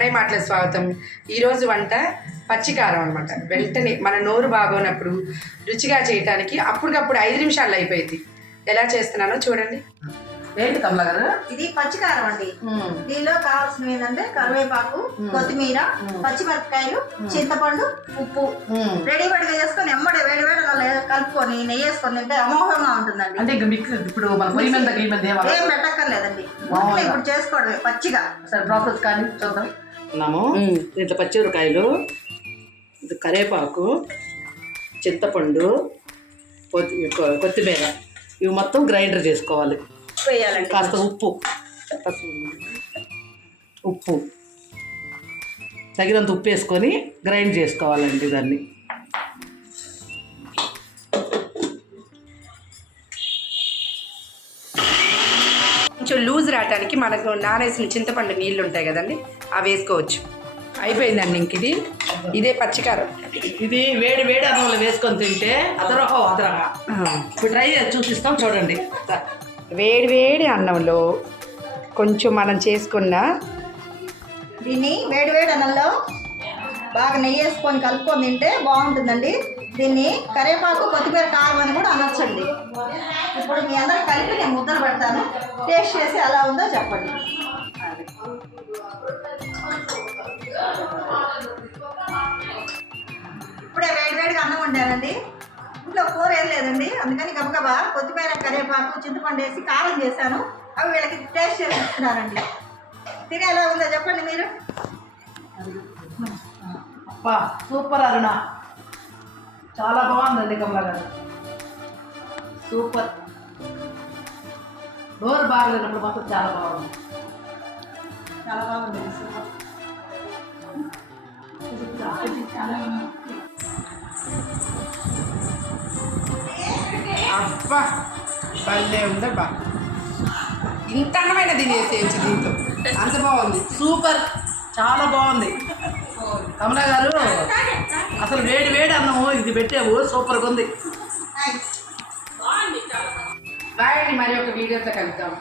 కన్నయ్య మాటల స్వాగతం. ఈరోజు వంట పచ్చికారం అనమాట వెంటనే మన నోరు బాగోనప్పుడు రుచిగా చేయటానికి అప్పటికప్పుడు ఐదు నిమిషాల్లో అయిపోయింది. ఎలా చేస్తున్నానో చూడండి. ఏంటి కమలా గారు? ఇది పచ్చికారం అండి. దీనిలో కావాల్సినవి ఏంటంటే కరివేపాకు కొత్తిమీర పచ్చిమిరపకాయలు చింతపండు ఉప్పు. రెడీమేడ్గా చేసుకొని ఎమ్మడే వేడి వేడి కలుపుకొని నెయ్యి వేసుకొని తింటే అమోఘంగా ఉంటుందండి. అంటే ఇంక మిక్స్ ఇప్పుడు ఏం పెట్టక్కర్లేదండి. ఇప్పుడు చేసుకోవడమే పచ్చిగా. సరే ప్రాసెస్ కానీ చూద్దాం. ఉన్నాము దీంట్లో పచ్చిమిరకాయలు ఇది కరివేపాకు చింతపండు కొత్తిమీర. ఇవి మొత్తం గ్రైండర్ చేసుకోవాలి. కాస్త ఉప్పు. ఉప్పు. తగినంత ఉప్పు వేసుకొని గ్రైండ్ చేసుకోవాలండి దాన్ని. కొంచెం లూజ్ రావటానికి మనకు నానేసిన చింతపండు నీళ్ళు ఉంటాయి కదండి అవి వేసుకోవచ్చు. అయిపోయిందండి ఇంక ఇది. ఇదే పచ్చికారం. ఇది వేడి వేడి అన్నంలో వేసుకొని తింటే అదరహ అదరహ. ఇప్పుడు ట్రై చేసి చూపిస్తాం చూడండి. వేడి వేడి అన్నంలో కొంచెం మనం చేసుకున్న దీన్ని వేడి వేడి అన్నంలో బాగా నెయ్యి వేసుకొని కలుపుకొని తింటే బాగుంటుందండి. దీన్ని కరివేపాకు కొత్తిమీర కారం అని కూడా అనొచ్చండి. ఇప్పుడు మీ అందరికి కలిపి నేను ముద్దలు పెడతాను. టేస్ట్ చేసి ఎలా ఉందో చెప్పండి. ఇప్పుడే వేడి వేడిగా అన్నం వండానండి. ఇంట్లో కూర ఏం లేదండి. అందుకని గబగబా కొత్తిమీర కరివేపాకు చింతపండు వేసి కారం చేశాను. అవి వీళ్ళకి టేస్ట్ చేసి ఇస్తున్నానండి. తిని ఎలా ఉందో చెప్పండి మీరు. అబ్బా సూపర్ అరుణ. చాలా బాగుందండి కమలా గారు సూపర్. డోర్ బాగలేనప్పుడు మాత్రం చాలా బాగుంది. చాలా బాగుంది. అబ్బా భలే ఉందబ్బా. ఇంత అన్నమైన తినేసేయచ్చు దీంతో అంత బాగుంది. సూపర్. చాలా బాగుంది. కమలా గారు అసలు వేడి వేడి అన్నము ఇది పెట్టావు. సూపర్గా ఉంది. వీడియోతో కలుద్దాం.